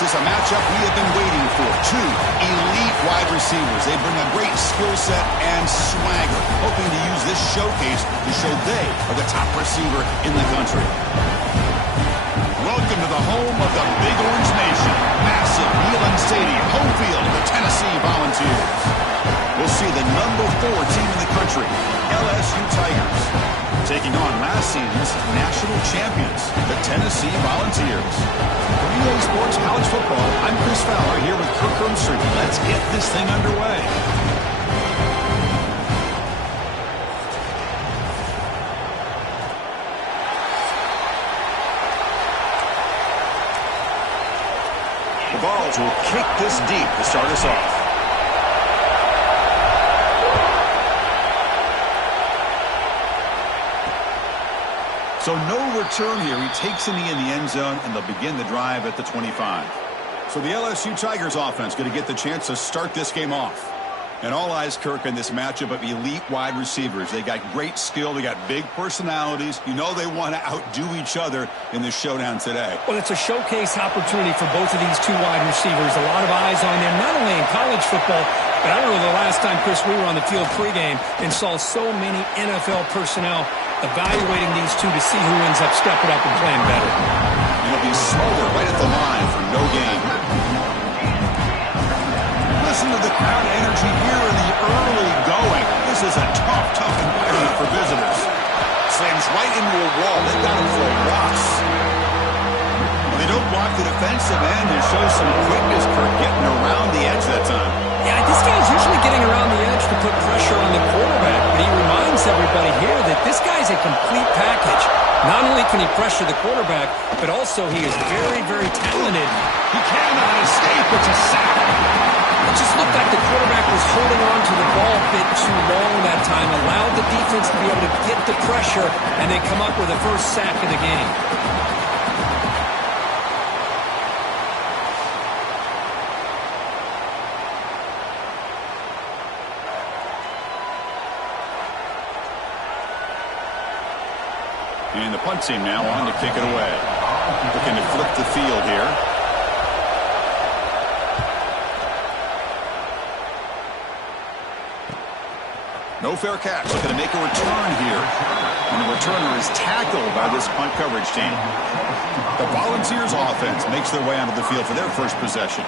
This is a matchup we have been waiting for. Two elite wide receivers. They bring a great skill set and swagger, hoping to use this showcase to show they are the top receiver in the country. Welcome to the home of the Big Orange Nation. Massive Neyland Stadium, home field of the Tennessee Volunteers. We'll see the #4 team in the country, LSU Tigers, taking on last season's national champions, the Tennessee Volunteers. For EA Sports College Football, I'm Chris Fowler here with Kirk Hermstreet. Let's get this thing underway. The Vols will kick this deep to start us off. So no return here. He takes a knee in the end zone, and they'll begin the drive at the 25. So the LSU Tigers offense going to get the chance to start this game off. And all eyes, Kirk, in this matchup of elite wide receivers. They got great skill. They got big personalities. You know they want to outdo each other in this showdown today. Well, it's a showcase opportunity for both of these two wide receivers. A lot of eyes on them, not only in college football, but I don't know the last time, Chris, we were on the field pregame and saw so many NFL personnel evaluating these two to see who ends up stepping up and playing better. It'll be Smolder right at the line for no gain. Listen to the crowd energy here in the early going. This is a tough environment for visitors. Slams right into a wall. They've got him for a loss. They don't block the defensive end and show some quickness for getting around the edge that time. Yeah, this guy's usually getting around the edge to put pressure on the quarterback, but he reminds everybody here that this guy's a complete package. Not only can he pressure the quarterback, but also he is very talented. He cannot escape. It's a sack. It just looked like the quarterback was holding on to the ball a bit too long that time, allowed the defense to be able to get the pressure, and they come up with the first sack of the game. And the punt team now on to kick it away. Looking to flip the field here. No fair catch. Looking to make a return here. And the returner is tackled by this punt coverage team. The Volunteers offense makes their way onto the field for their first possession.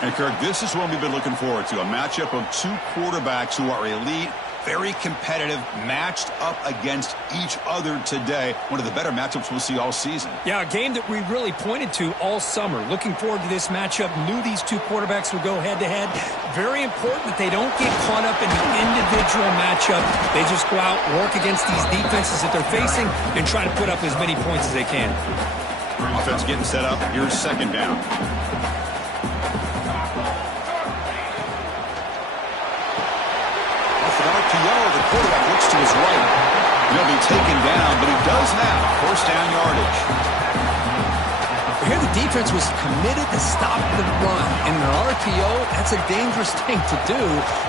And Kirk, this is one we've been looking forward to. A matchup of two quarterbacks who are elite, very competitive, matched up against each other today. One of the better matchups we'll see all season. Yeah, a game that we really pointed to all summer. Looking forward to this matchup. Knew these two quarterbacks would go head-to-head. Very important that they don't get caught up in the individual matchup. They just go out, work against these defenses that they're facing, and try to put up as many points as they can. Offense getting set up. Here's second down. The quarterback looks to his right. He'll be taken down, but he does have first down yardage. Here the defense was committed to stop the run. In an RPO, that's a dangerous thing to do.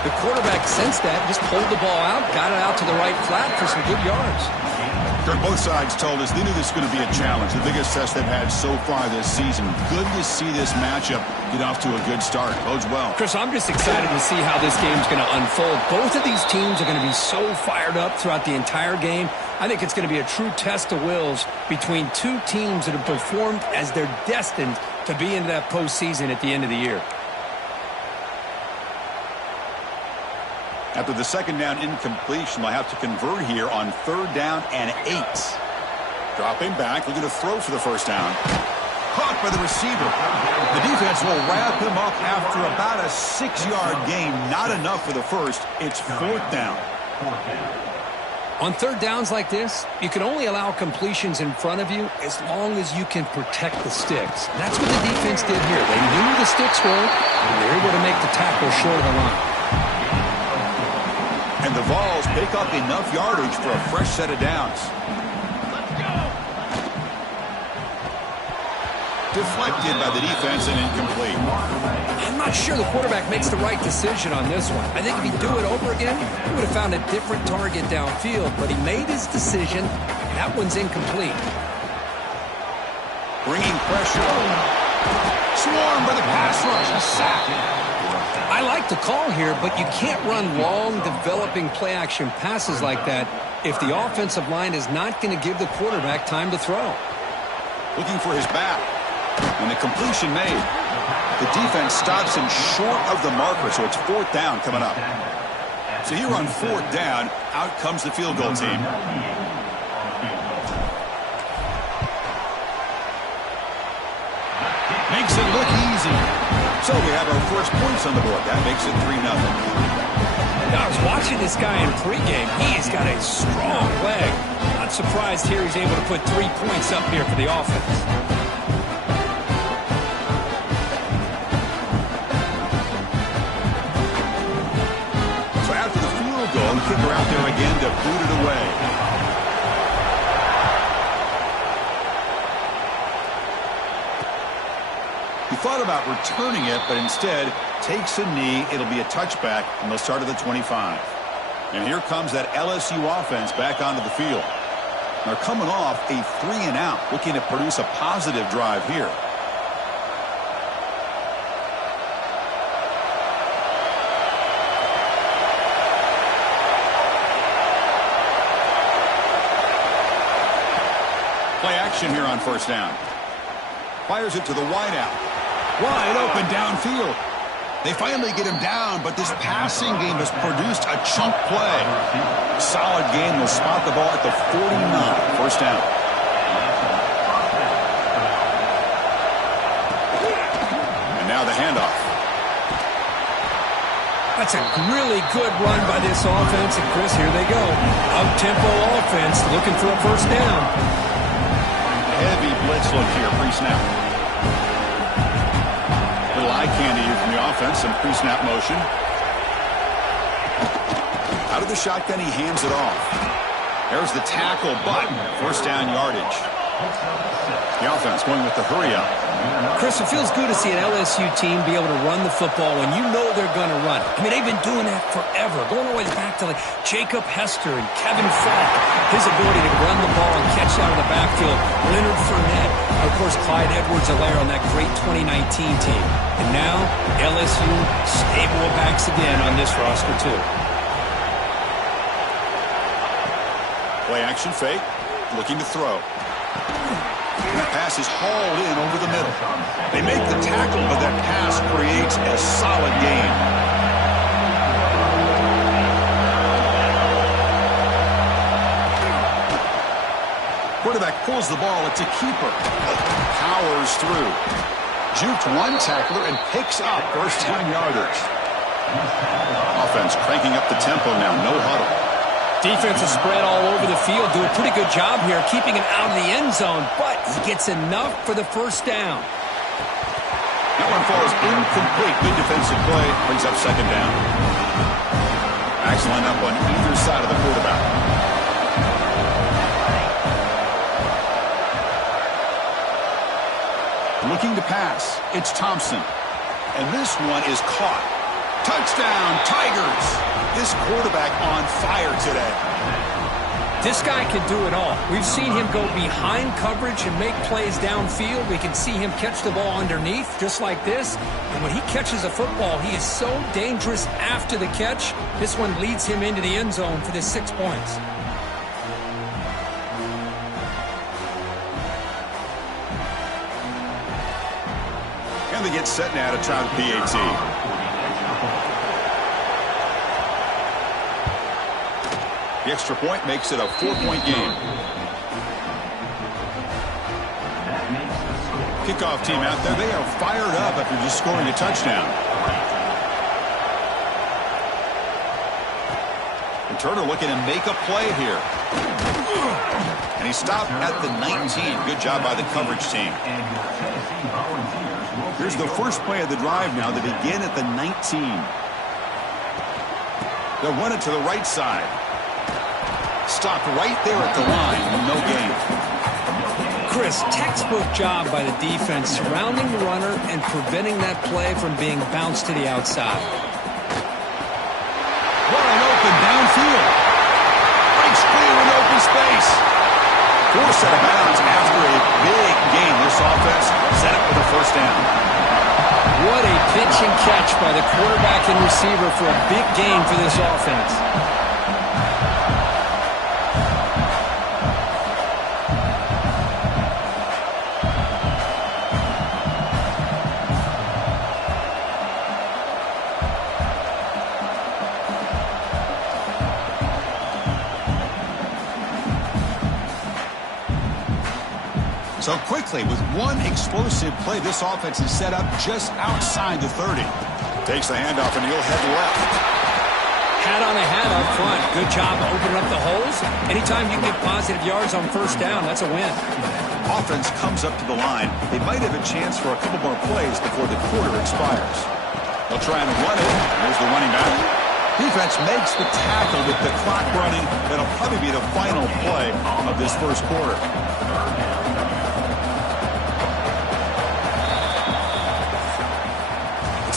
The quarterback sensed that, just pulled the ball out, got it out to the right flat for some good yards. Both sides told us they knew this was going to be a challenge, the biggest test they've had so far this season. Good to see this matchup get off to a good start. Bodes well. Chris, I'm just excited to see how this game's going to unfold. Both of these teams are going to be so fired up throughout the entire game. I think it's going to be a true test of wills between two teams that have performed as they're destined to be in that postseason at the end of the year. After the second down incompletion, they'll have to convert here on 3rd down and 8. Dropping back, looking to throw for the first down. Caught by the receiver. The defense will wrap him up after about a 6-yard gain. Not enough for the first. It's 4th down. On 3rd downs like this, you can only allow completions in front of you as long as you can protect the sticks. And that's what the defense did here. They knew the sticks were, and they were able to make the tackle short of the line. And the Vols pick up enough yardage for a fresh set of downs. Deflected by the defense and incomplete. I'm not sure the quarterback makes the right decision on this one. I think if he'd do it over again, he would have found a different target downfield. But he made his decision. That one's incomplete. Bringing pressure. Swarmed by the pass rush. A sack. I like the call here, but you can't run long, developing play-action passes like that if the offensive line is not going to give the quarterback time to throw. Looking for his back. And the completion made. The defense stops him short of the marker, so it's 4th down coming up. So here on 4th down, out comes the field goal team. Makes it look easy. So we have our first points on the board. That makes it 3-0. Now, I was watching this guy in pregame. He's got a strong leg. Not surprised here he's able to put 3 points up here for the offense. So after the field goal, kicker out there again to boot it away. He thought about returning it, but instead takes a knee. It'll be a touchback, and they'll start at the 25. And here comes that LSU offense back onto the field. They're coming off a 3-and-out, looking to produce a positive drive here. Play action here on 1st down. Fires it to the wideout. Wide open downfield. They finally get him down, but this passing game has produced a chunk play. Solid game. They'll spot the ball at the 49. 1st down. And now the handoff. That's a really good run by this offense. And, Chris, here they go. Up-tempo offense looking for a 1st down. Heavy blitz look here, pre-snap. Little eye candy from the offense, some pre-snap motion. Out of the shotgun, he hands it off. There's the tackle, but 1st down yardage. The offense going with the hurry-up. Chris, it feels good to see an LSU team be able to run the football when you know they're going to run it. I mean, they've been doing that forever, going all the way back to like Jacob Hester and Kevin Falk. His ability to run the ball and catch out of the backfield. Leonard Fournette. Of course, Clyde Edwards-Helaire on that great 2019 team. And now, LSU stable of backs again on this roster, too. Play action fake. Looking to throw. And that pass is hauled in over the middle. They make the tackle, but that pass creates a solid gain. Quarterback pulls the ball. It's a keeper. Powers through. Juked one tackler and picks up 1st down yardage. Offense cranking up the tempo now. No huddle. Defense is spread all over the field. Do a pretty good job here keeping him out of the end zone, but he gets enough for the 1st down. That one falls incomplete. Good defensive play. Brings up 2nd down. Backs line up on either side of the quarterback. Looking to pass. It's Thompson. And this one is caught. Touchdown, Tigers. This quarterback on fire today. This guy can do it all. We've seen him go behind coverage and make plays downfield. We can see him catch the ball underneath just like this. And when he catches a football, he is so dangerous after the catch. This one leads him into the end zone for the 6 points. And they get set now to try the PAT. The extra point makes it a 4-point game. Kickoff team out there. They are fired up after just scoring a touchdown. Returner looking to make a play here. And he stopped at the 19. Good job by the coverage team. Here's the first play of the drive now. They begin at the 19. They'll run it to the right side. Stopped right there at the line. No gain. Chris, textbook job by the defense surrounding the runner and preventing that play from being bounced to the outside. Wide open downfield. Breaks clear in open space. Forced out of bounds after a big game. This offense set up for the 1st down. Amazing catch by the quarterback and receiver for a big gain for this offense. So quickly, with one explosive play, this offense is set up just outside the 30. Takes the handoff, and he'll head left. Hat on a hat up front. Good job opening up the holes. Anytime you get positive yards on first down, that's a win. Offense comes up to the line. They might have a chance for a couple more plays before the quarter expires. They'll try and run it. There's the running back. Defense makes the tackle with the clock running. That'll probably be the final play of this first quarter.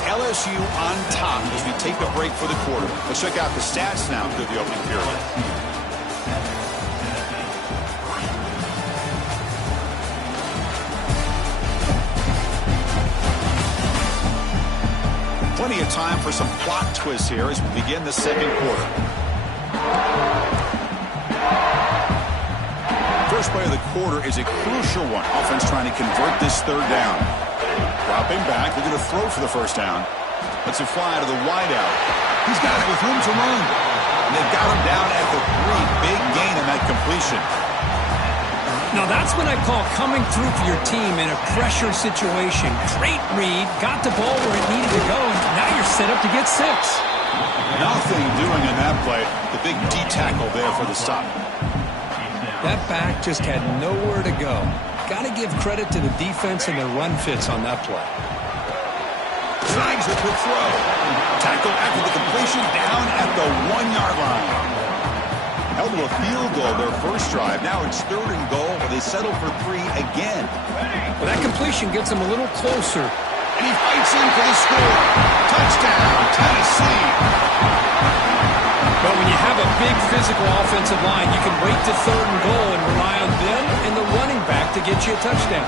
LSU on top as we take a break for the quarter. Let's check out the stats now through the opening period. Plenty of time for some plot twists here as we begin the second quarter. First play of the quarter is a crucial one. Offense trying to convert this third down. Dropping back, they're going to throw for the first down. Let's it fly to the wideout. He's got it with room to run. And they've got him down at the 3. Big gain in that completion. Now that's what I call coming through for your team in a pressure situation. Great read, got the ball where it needed to go, and now you're set up to get 6. Nothing doing in that play. The big D tackle there for the stop. That back just had nowhere to go. Got to give credit to the defense and their run fits on that play. Drags it with throw. Tackle after the completion down at the 1-yard line. Held to a field goal their first drive. Now it's 3rd and goal, but they settle for 3 again. Well, that completion gets them a little closer. And he fights in for the score. Touchdown, Tennessee. But when you have a big physical offensive line, you can wait to 3rd and goal and rely on them and the running back to get you a touchdown.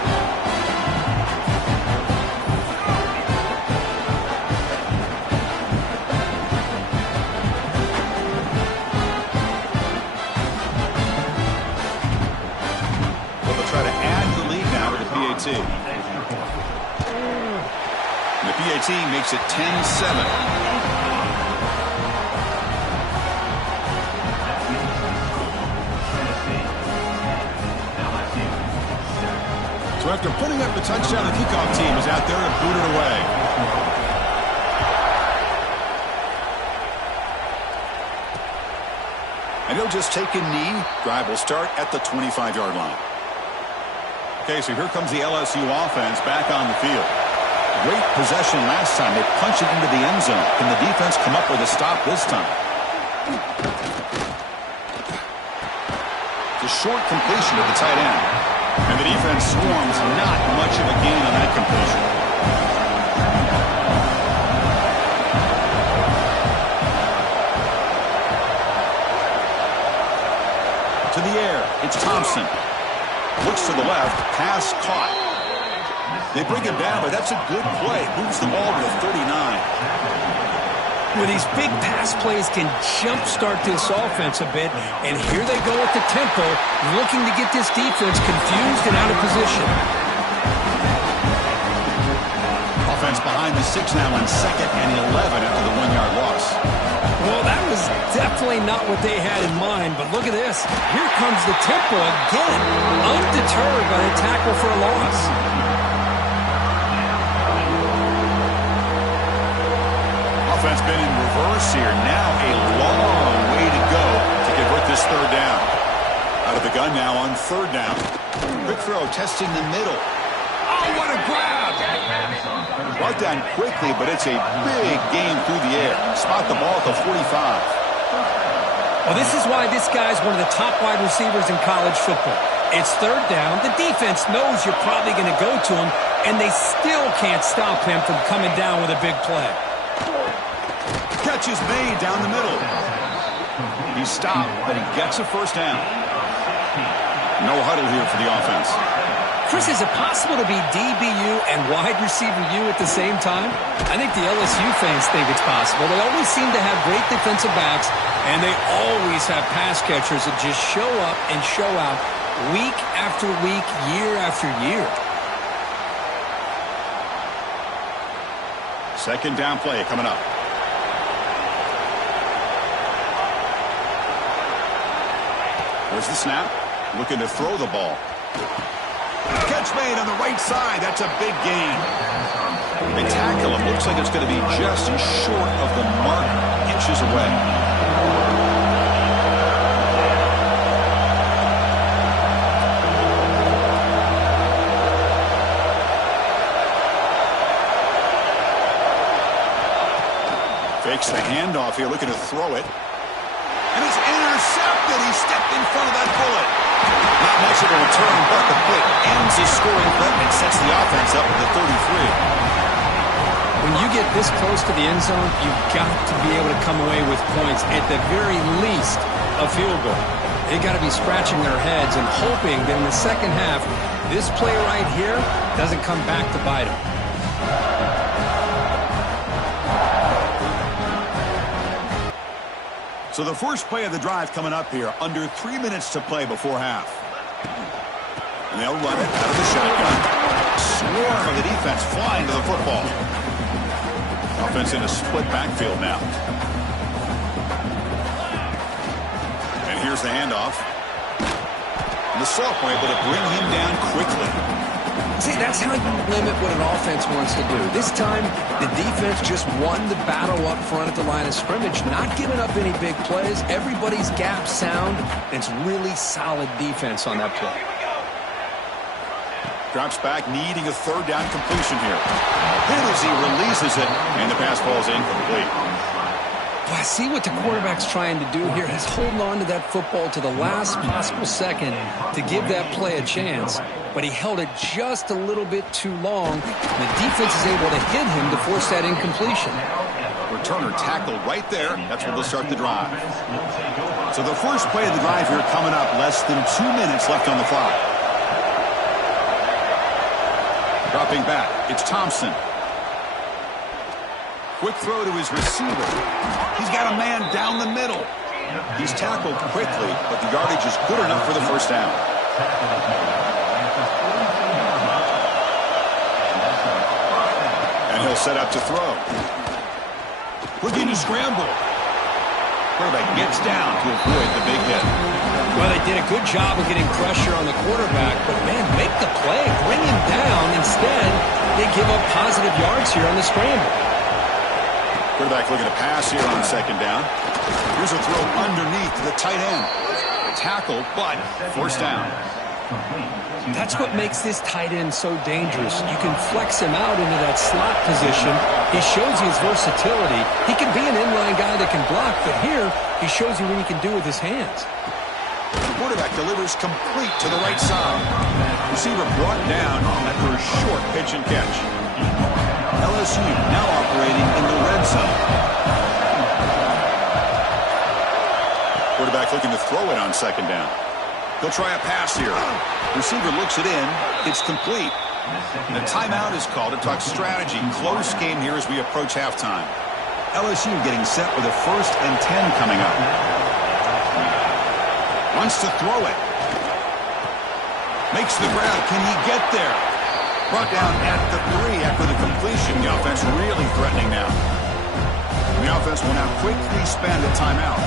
Well, they'll try to add the lead now to the PAT. And the PAT makes it 10-7. So after putting up the touchdown, the kickoff team is out there to boot it away. And he'll just take a knee. Drive will start at the 25-yard line. Okay, so here comes the LSU offense back on the field. Great possession last time. They punched it into the end zone. Can the defense come up with a stop this time? It's a short completion to the tight end. And the defense swarms, not much of a gain on that completion. To the air, it's Thompson. Looks to the left, pass caught. They bring him down, but that's a good play. Moves the ball to the 39. Well, these big pass plays can jumpstart this offense a bit, and here they go at the tempo, looking to get this defense confused and out of position. Offense behind the 6 now in 2nd and 11 after the 1-yard loss. Well, that was definitely not what they had in mind, but look at this. Here comes the tempo again, undeterred by the tackle for a loss. Offense been in reverse here. Now a long way to go to convert this 3rd down. Out of the gun now on 3rd down. Quick throw, testing the middle. Oh, what a grab! Brought down quickly, but it's a big gain through the air. Spot the ball at the 45. Well, this is why this guy's one of the top wide receivers in college football. It's 3rd down. The defense knows you're probably going to go to him, and they still can't stop him from coming down with a big play. Catch is made down the middle. He's stopped, but he gets a 1st down. No huddle here for the offense. Chris, is it possible to be DBU and wide receiver U at the same time? I think the LSU fans think it's possible. They always seem to have great defensive backs, and they always have pass catchers that just show up and show out week after week, year after year. Second down play coming up. There's the snap. Looking to throw the ball. Catch made on the right side. That's a big gain. They tackle him. Looks like it's going to be just short of the mark, inches away. Fakes the handoff here, looking to throw it. And it's intercepted. He stepped in front of that bullet. Not much of a return, but the play ends his scoring threat and sets the offense up with the 33. When you get this close to the end zone, you've got to be able to come away with points, at the very least, a field goal. They've got to be scratching their heads and hoping that in the second half, this play right here doesn't come back to bite them. So the first play of the drive coming up here, under 3 minutes to play before half. And they'll run it out of the shotgun. Swarm of the defense flying to the football. Offense in a split backfield now. And here's the handoff. And the sophomore able to bring him down quickly. See, that's how you limit what an offense wants to do. This time, the defense just won the battle up front at the line of scrimmage, not giving up any big plays. Everybody's gap sound, and it's really solid defense on that play. Drops back, needing a third down completion here. Then as he releases it, and the pass falls incomplete. Well, I see what the quarterback's trying to do here. He's holding on to that football to the last possible second to give that play a chance. But he held it just a little bit too long. And the defense is able to hit him to force that incompletion. Returner tackled right there. That's where they'll start the drive. So the first play of the drive here coming up. Less than 2 minutes left on the clock. Dropping back. It's Thompson. Quick throw to his receiver. He's got a man down the middle. He's tackled quickly, but the yardage is good enough for the first down. And he'll set up to throw. Looking to scramble. Quarterback gets down to avoid the big hit. Well, they did a good job of getting pressure on the quarterback, but, man, make the play. Bring him down. Instead, they give up positive yards here on the scramble. Quarterback looking to pass here on second down. Here's a throw underneath to the tight end. Tackle, but forced down. That's what makes this tight end so dangerous. You can flex him out into that slot position. He shows you his versatility. He can be an inline guy that can block, but here he shows you what he can do with his hands. The quarterback delivers complete to the right side. Receiver brought down after a short pitch and catch. LSU now operating in the red zone. Quarterback looking to throw it on second down. He'll try a pass here. Receiver looks it in. It's complete. And a timeout is called to talk strategy. Close game here as we approach halftime. LSU getting set with a 1st and 10 coming up. Wants to throw it. Makes the grab. Can he get there? Brought down at the 3 after the completion. The offense really threatening now. And the offense will now quickly spend a timeout.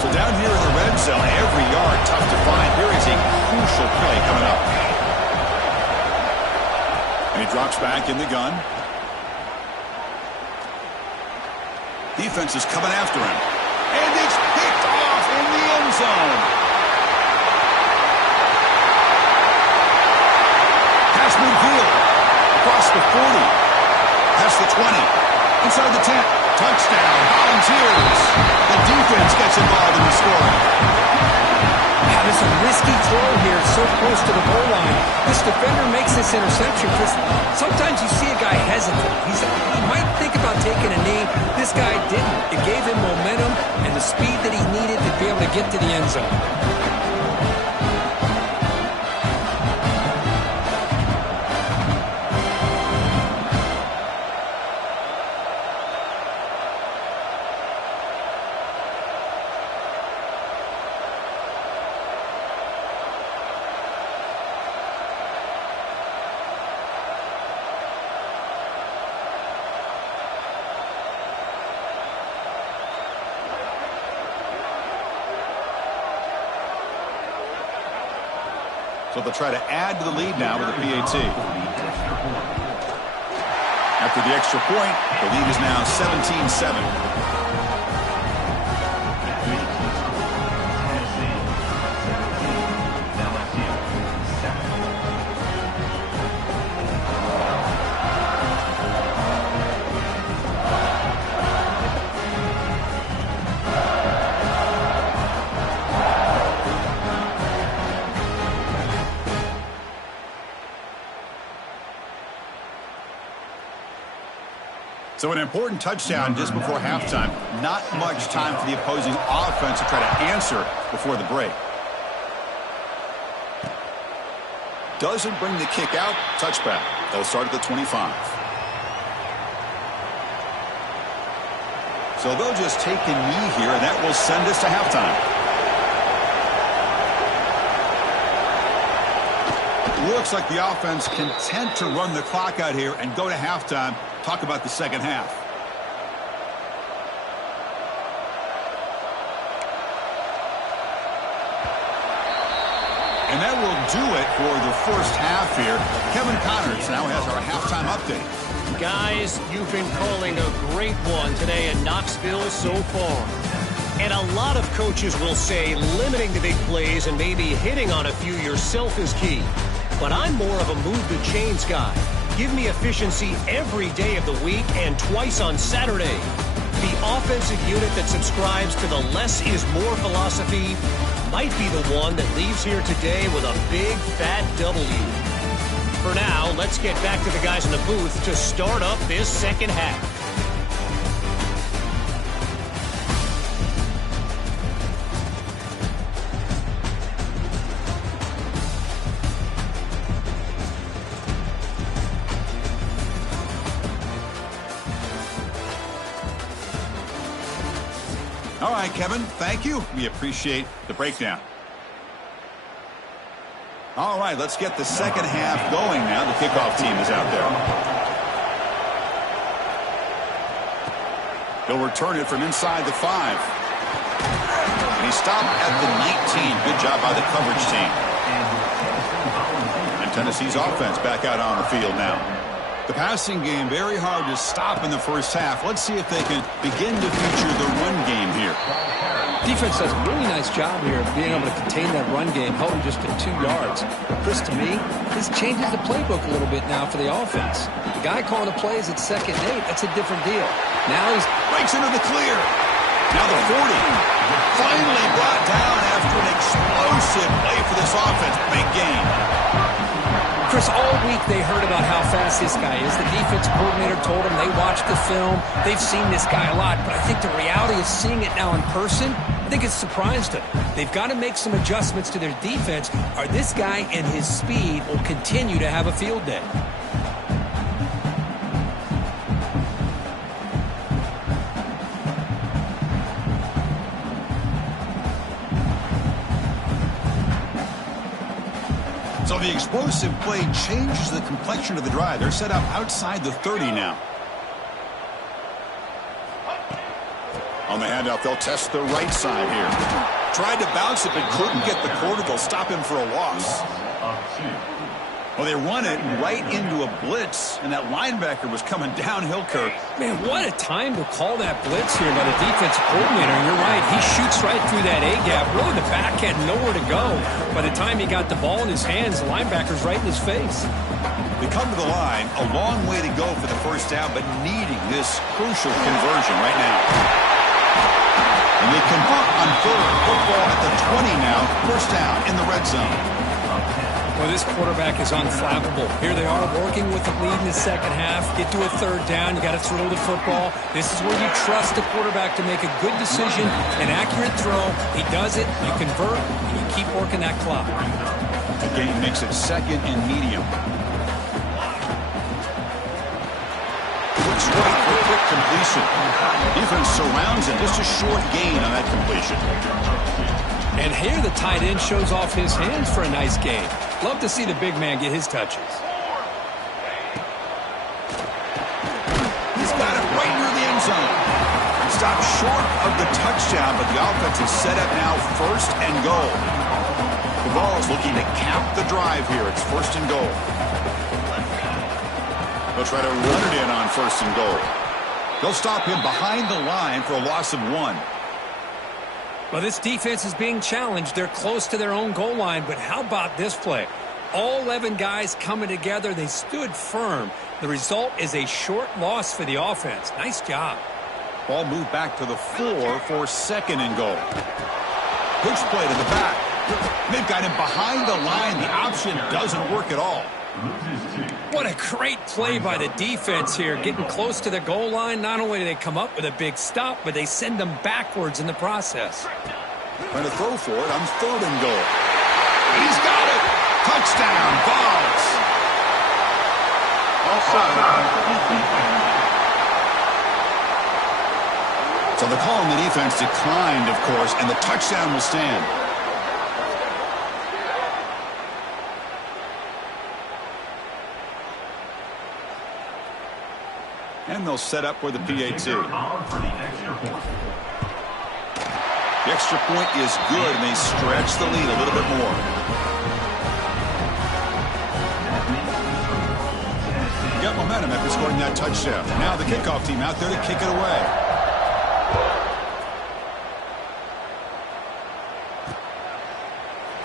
So down here in the red zone, every yard tough to find. Here is a crucial play coming up. And he drops back in the gun. Defense is coming after him. And it's picked off in the end zone. Pass midfield. Across the 40. Past the 20. Inside the 10. Touchdown. Volunteers. The defense gets involved in the scoring. Yeah, there's a risky throw here so close to the goal line. This defender makes this interception because sometimes you see a guy hesitate. He might think about taking a knee. This guy didn't. It gave him momentum and the speed that he needed to be able to get to the end zone. So they'll try to add to the lead now with a PAT. After the extra point, the lead is now 17-7. So an important touchdown just before halftime. Not much time for the opposing offense to try to answer before the break. Doesn't bring the kick out. Touchback. They'll start at the 25. So they'll just take a knee here, and that will send us to halftime. Looks like the offense content to run the clock out here and go to halftime. Talk about the second half. And that will do it for the first half here. Kevin Connors now has our halftime update. Guys, you've been calling a great one today in Knoxville so far. And a lot of coaches will say limiting the big plays and maybe hitting on a few yourself is key. But I'm more of a move the chains guy. Give me efficiency every day of the week and twice on Saturday. The offensive unit that subscribes to the less is more philosophy might be the one that leaves here today with a big fat W. For now, let's get back to the guys in the booth to start up this second half. All right, Kevin, thank you. We appreciate the breakdown. All right, let's get the second half going now. The kickoff team is out there. He'll return it from inside the 5. And he stopped at the 19. Good job by the coverage team. And Tennessee's offense back out on the field now. The passing game, very hard to stop in the first half. Let's see if they can begin to feature the run game here. Defense does a really nice job here of being able to contain that run game, held him just to 2 yards. Chris, to me, this changes the playbook a little bit now for the offense. The guy calling the plays at 2nd and 8, that's a different deal. Now he's breaks into the clear. Now the 40. Finally brought down after an explosive play for this offense. Big game. Chris, all week they heard about how fast this guy is. The defense coordinator told them they watched the film. They've seen this guy a lot. But I think the reality of seeing it now in person, I think it's surprised them. They've got to make some adjustments to their defense, or this guy and his speed will continue to have a field day. So the explosive play changes the complexion of the drive. They're set up outside the 30 now. On the handoff, they'll test the right side here. Tried to bounce it, but couldn't get the quarter. They'll stop him for a loss. Well, they run it right into a blitz, and that linebacker was coming downhill, Kirk. Man, what a time to call that blitz here by the defensive coordinator. And you're right, he shoots right through that A-gap. Really, the back had nowhere to go. By the time he got the ball in his hands, the linebacker's right in his face. They come to the line, a long way to go for the first down, but needing this crucial conversion right now. And they convert on third. Football at the 20 now. First down in the red zone. Well, this quarterback is unflappable. Here they are working with the lead in the second half. Get to a third down. You got to throw the football. This is where you trust the quarterback to make a good decision, an accurate throw. He does it. You convert, and you keep working that clock. The game makes it 2nd and medium. Looks right for quick completion. Defense surrounds him. Just a short gain on that completion. And here the tight end shows off his hands for a nice gain. Love to see the big man get his touches. He's got it right near the end zone. Stopped short of the touchdown, but the offense is set up now 1st and goal. The Vols looking to cap the drive here. It's first and goal. They'll try to run it in on first and goal. They'll stop him behind the line for a loss of 1. Well, this defense is being challenged. They're close to their own goal line, but how about this play? All 11 guys coming together. They stood firm. The result is a short loss for the offense. Nice job. Ball moved back to the 4 for second and goal. Push play to the back. They've got him behind the line. The option doesn't work at all. What a great play by the defense here. Getting close to the goal line, not only do they come up with a big stop, but they send them backwards in the process. Trying to throw for it on third and goal. He's got it. Touchdown, Vols. So the call on the defense declined, of course, and the touchdown will stand. And they'll set up for the PAT. The extra point is good, and they stretch the lead a little bit more. Got momentum after scoring that touchdown. Now the kickoff team out there to kick it away.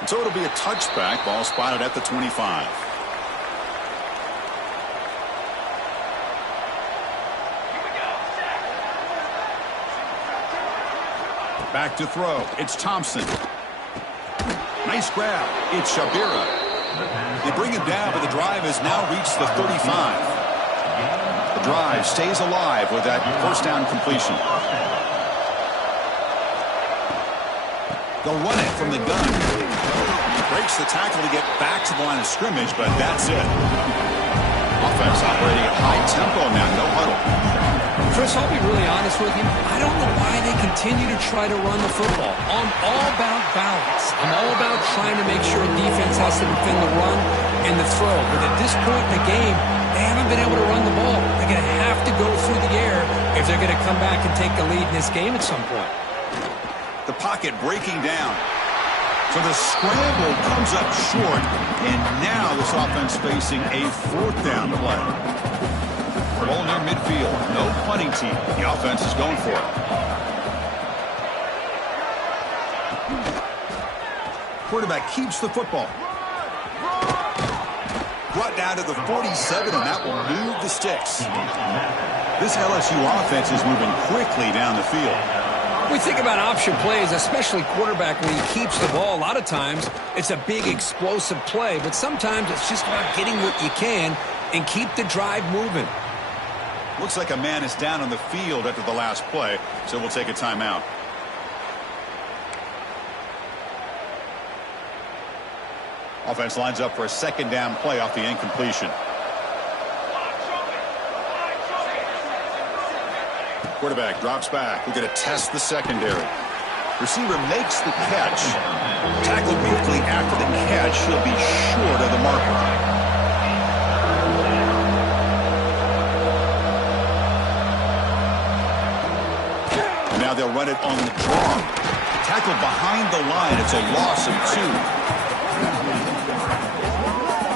So it'll be a touchback. Ball spotted at the 25. Back to throw. It's Thompson. Nice grab. It's Shabira. They bring him down, but the drive has now reached the 35. The drive stays alive with that first down completion. They'll run it from the gun. Breaks the tackle to get back to the line of scrimmage, but that's it. Offense operating at high tempo now. No huddle. Chris, I'll be really honest with you. I don't know why they continue to try to run the football. I'm all about balance. I'm all about trying to make sure defense has to defend the run and the throw. But at this point in the game, they haven't been able to run the ball. They're going to have to go through the air if they're going to come back and take the lead in this game at some point. The pocket breaking down. So the scramble comes up short, and now this offense facing a fourth down play. Ball near midfield. No punting team. The offense is going for it. Quarterback keeps the football. Brought down to the 47, and that will move the sticks. This LSU offense is moving quickly down the field. We think about option plays, especially quarterback, when he keeps the ball. A lot of times, it's a big explosive play, but sometimes it's just about getting what you can and keep the drive moving. Looks like a man is down on the field after the last play, so we'll take a timeout. Offense lines up for a second down play off the incompletion. Quarterback drops back. We're going to test the secondary. Receiver makes the catch. Tackled quickly after the catch. He'll be short of the marker. Now they'll run it on the draw. Tackled behind the line. It's a loss of 2.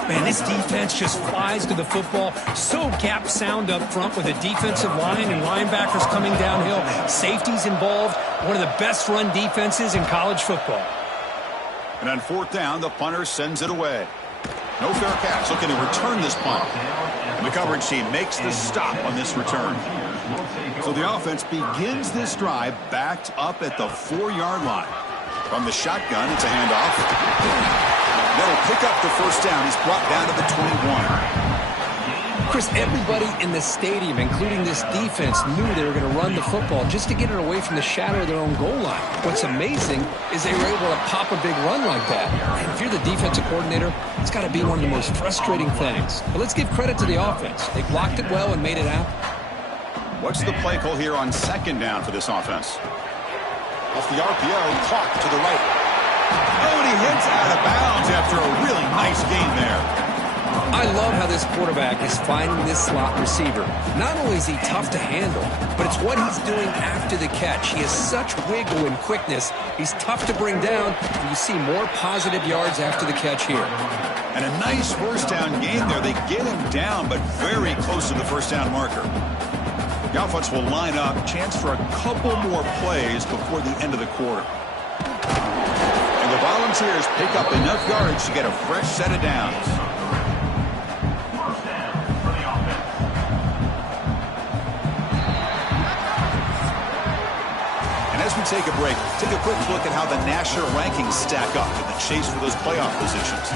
Man, this defense just flies to the football. So gap sound up front with a defensive line and linebackers coming downhill. Safeties involved. One of the best run defenses in college football. And on fourth down, the punter sends it away. No fair catch. Looking to return this punt. And the coverage team makes the stop on this return. So the offense begins this drive backed up at the 4-yard line. From the shotgun, it's a handoff. That'll pick up the first down. He's brought down to the 21. Chris, everybody in the stadium, including this defense, knew they were going to run the football just to get it away from the shadow of their own goal line. What's amazing is they were able to pop a big run like that. And if you're the defensive coordinator, it's got to be one of the most frustrating things. But let's give credit to the offense. They blocked it well and made it happen. What's the play call here on second down for this offense? Off the RPO, clock to the right. Oh, and he hits out of bounds after a really nice game there. I love how this quarterback is finding this slot receiver. Not only is he tough to handle, but it's what he's doing after the catch. He has such wiggle and quickness. He's tough to bring down, and you see more positive yards after the catch here. And a nice first down gain there. They get him down, but very close to the first down marker. The offense will line up. Chance for a couple more plays before the end of the quarter. And the Volunteers pick up enough yards to get a fresh set of downs. And as we take a break, take a quick look at how the national rankings stack up in the chase for those playoff positions.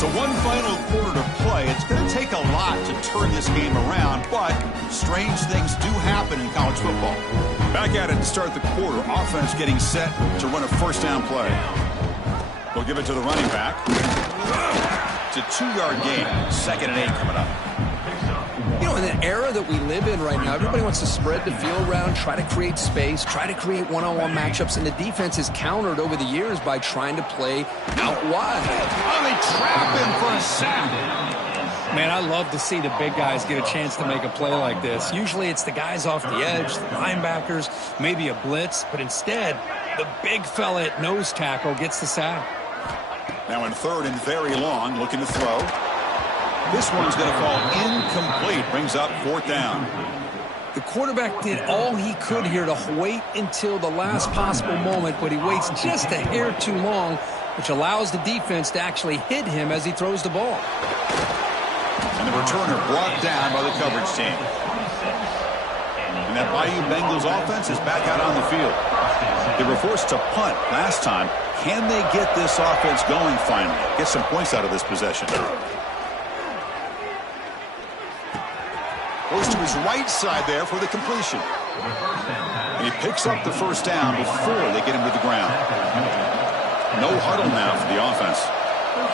So one final quarter to play. It's going to take a lot to turn this game around, but strange things do happen in college football. Back at it to start the quarter. Offense getting set to run a first down play. We'll give it to the running back. It's a 2-yard gain. 2nd and 8 coming up. You know, in an era that we live in right now, everybody wants to spread the field around, try to create space, try to create one-on-one matchups, and the defense is countered over the years by trying to play out wide. Oh, they trap him for a sack. Man, I love to see the big guys get a chance to make a play like this. Usually it's the guys off the edge, the linebackers, maybe a blitz, but instead, the big fella at nose tackle gets the sack. Now in 3rd and very long, looking to throw. This one's going to fall incomplete. Brings up 4th down. The quarterback did all he could here to wait until the last possible moment, but he waits just a hair too long, which allows the defense to actually hit him as he throws the ball. And the returner brought down by the coverage team. And that Bayou Bengals offense is back out on the field. They were forced to punt last time. Can they get this offense going finally? Get some points out of this possession. Goes to his right side there for the completion. And he picks up the first down before they get him to the ground. No huddle now for the offense.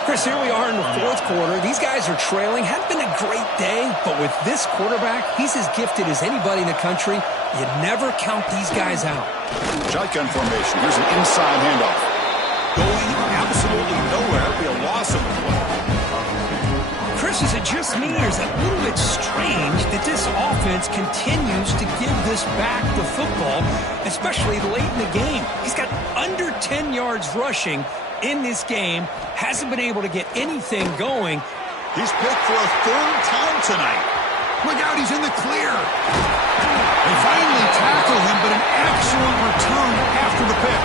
Chris, here we are in the 4th quarter. These guys are trailing. Hadn't been a great day, but with this quarterback, he's as gifted as anybody in the country. You never count these guys out. Shotgun formation. Here's an inside handoff. Going absolutely nowhere. It'll be a loss of the play. Chris, is it just me, or is it a little bit strange that this offense continues to give this back the football, especially late in the game? He's got under 10 yards rushing in this game, hasn't been able to get anything going. He's picked for a 3rd time tonight. Look out, he's in the clear. They finally tackle him, but an excellent return after the pick.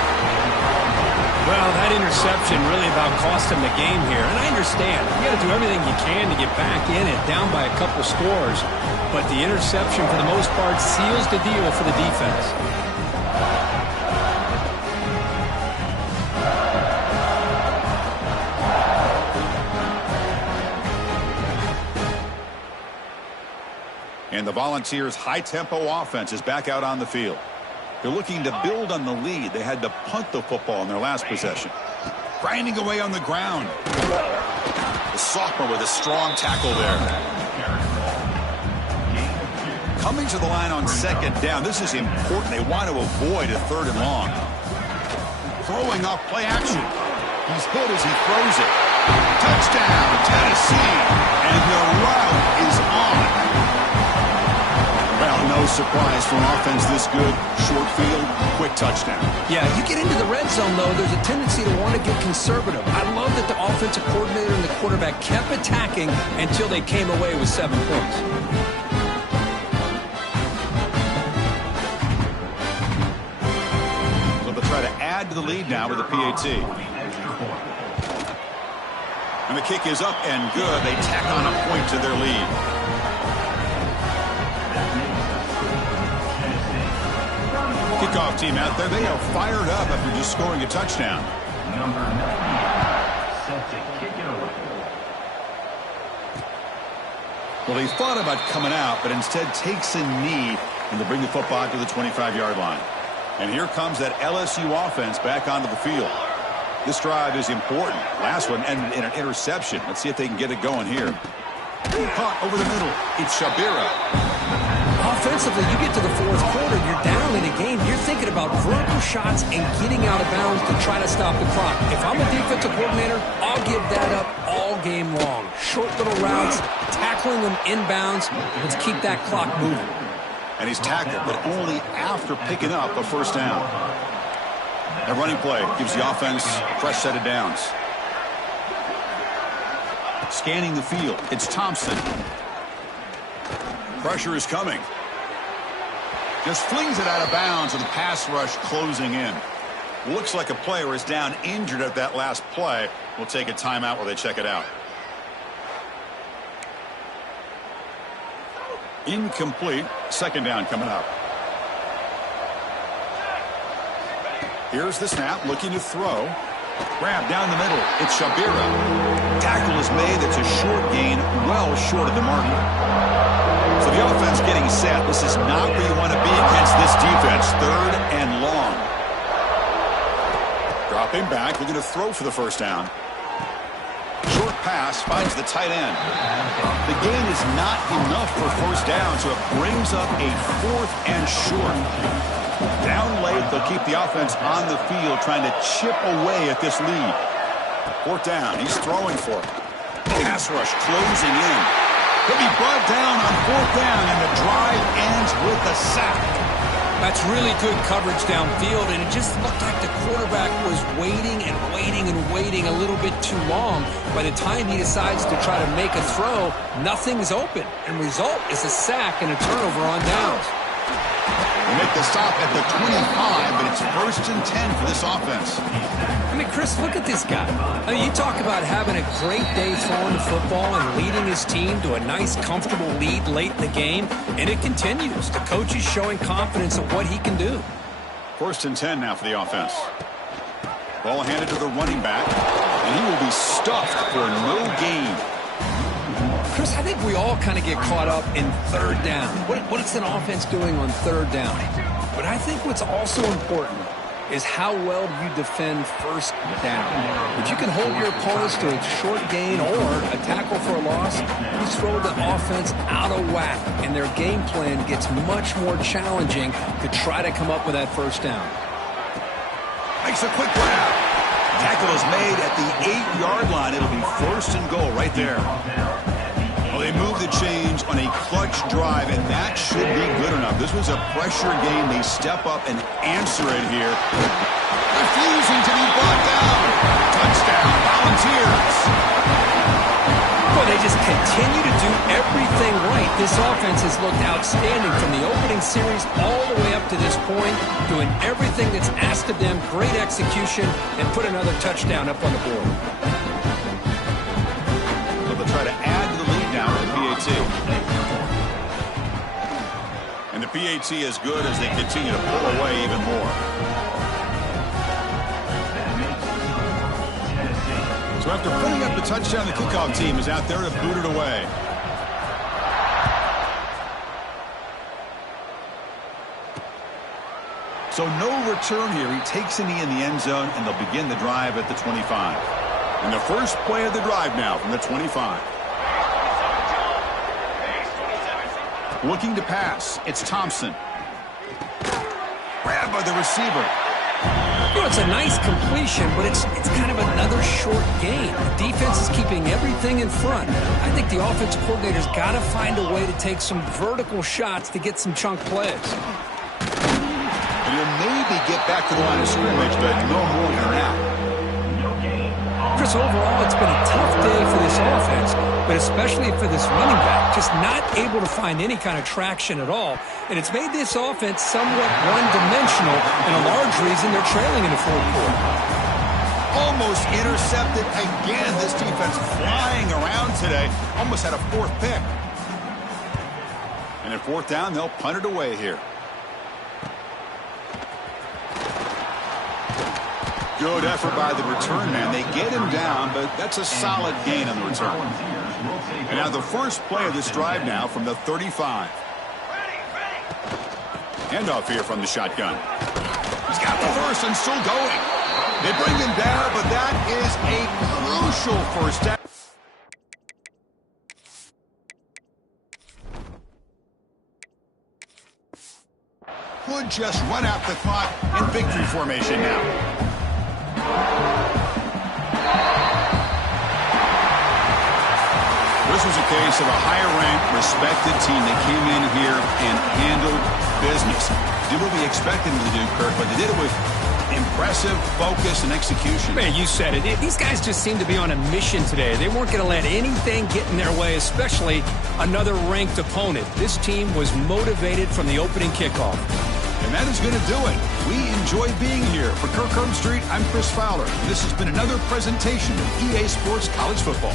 Well, that interception really about cost him the game here. And I understand. You got to do everything you can to get back in it, down by a couple scores. But the interception, for the most part, seals the deal for the defense. And the Volunteers' high-tempo offense is back out on the field. They're looking to build on the lead. They had to punt the football in their last possession. Grinding away on the ground. The sophomore with a strong tackle there. Coming to the line on 2nd down. This is important. They want to avoid a 3rd and long. Throwing off play action. He's hit as he throws it. Touchdown, Tennessee. And the route is on. Well, no surprise for an offense this good. Short field, quick touchdown. Yeah, you get into the red zone, though, there's a tendency to want to get conservative. I love that the offensive coordinator and the quarterback kept attacking until they came away with 7 points. So they'll try to add to the lead now with the PAT. And the kick is up and good. They tack on a point to their lead. Kickoff team out there. They are fired up after just scoring a touchdown. Number 9, set to kick it away. Well, they thought about coming out, but instead takes a knee, and they bring the football to the 25-yard line. And here comes that LSU offense back onto the field. This drive is important. Last one ended in an interception. Let's see if they can get it going here. Caught over the middle. It's Shabira. offensively, you get to the fourth quarter, you're down in a game, you're thinking about vertical shots and getting out of bounds to try to stop the clock. If I'm a defensive coordinator, I'll give that up all game long. Short little routes, tackling them inbounds. Let's keep that clock moving. And he's tackled, but only after picking up a first down. That running play gives the offense a fresh set of downs. Scanning the field, it's Thompson. Pressure is coming. Just flings it out of bounds with the pass rush closing in. Looks like a player is down injured at that last play. We'll take a timeout while they check it out. Incomplete. Second down coming up. Here's the snap, looking to throw. Grab down the middle. It's Shabira. Tackle is made. It's a short gain, well short of the marker. So the offense getting set. This is not where you want to be against this defense. Third and long. Dropping back, looking to throw for the first down. Short pass finds the tight end. The gain is not enough for first down, so it brings up a fourth and short. Down late, they'll keep the offense on the field, trying to chip away at this lead. Fourth down, he's throwing for it. Pass rush closing in. He'll be brought down on fourth down, and the drive ends with a sack. That's really good coverage downfield, and it just looked like the quarterback was waiting and waiting and waiting a little bit too long. By the time he decides to try to make a throw, nothing's open, and result is a sack and a turnover on downs. They make the stop at the 25, but it's first and 10 for this offense. I mean, Chris, look at this guy. I mean, you talk about having a great day throwing the football and leading his team to a nice, comfortable lead late in the game, and it continues. The coach is showing confidence of what he can do. First and 10 now for the offense. Ball handed to the running back, and he will be stuffed for no gain. Chris, I think we all kind of get caught up in third down. What is an offense doing on third down? But I think what's also important is how well you defend first down. If you can hold your opponents to a short gain or a tackle for a loss, you throw the offense out of whack, and their game plan gets much more challenging to try to come up with that first down. Makes a quick grab. Tackle is made at the 8-yard line. It'll be first and goal right there. Well, they move the chains on a clutch drive, and that should be good enough. This was a pressure game. They step up and answer it here. Refusing to be brought down. Touchdown, Volunteers. Well, they just continue to do everything right. This offense has looked outstanding from the opening series all the way up to this point, doing everything that's asked of them, great execution, and put another touchdown up on the board. So they'll try to add to the lead now with the PAT. And the PAT is good as they continue to pull away even more. So after putting up the touchdown, the kickoff team is out there to boot it away. So no return here. He takes a knee in the end zone, and they'll begin the drive at the 25. And the first play of the drive now from the 25. Looking to pass. It's Thompson. Grabbed by the receiver. You know, it's a nice completion, but it's kind of another short game. The defense is keeping everything in front. I think the offensive coordinator's got to find a way to take some vertical shots to get some chunk plays. And he'll maybe get back to the line of scrimmage, but no more than that. Chris, overall, it's been a tough day for this offense, but especially for this running back, just not able to find any kind of traction at all. And it's made this offense somewhat one-dimensional, and a large reason they're trailing in the fourth quarter. Almost intercepted again. This defense flying around today. Almost had a fourth pick. And at fourth down, they'll punt it away here. Good effort by the return man. They get him down, but that's a solid gain on the return. And now the first play of this drive now from the 35. Handoff here from the shotgun. He's got the first and still going. They bring him down, but that is a crucial first down. could just run out the clock in victory formation now. This was a case of a higher-ranked, respected team that came in here and handled business. Did what we expected them to do, Kirk, but they did it with impressive focus and execution. Man, you said it. These guys just seem to be on a mission today. They weren't going to let anything get in their way, especially another ranked opponent. This team was motivated from the opening kickoff. And that is going to do it. We enjoy being here. For Kirk Herbstreit, I'm Chris Fowler. This has been another presentation of EA Sports College Football.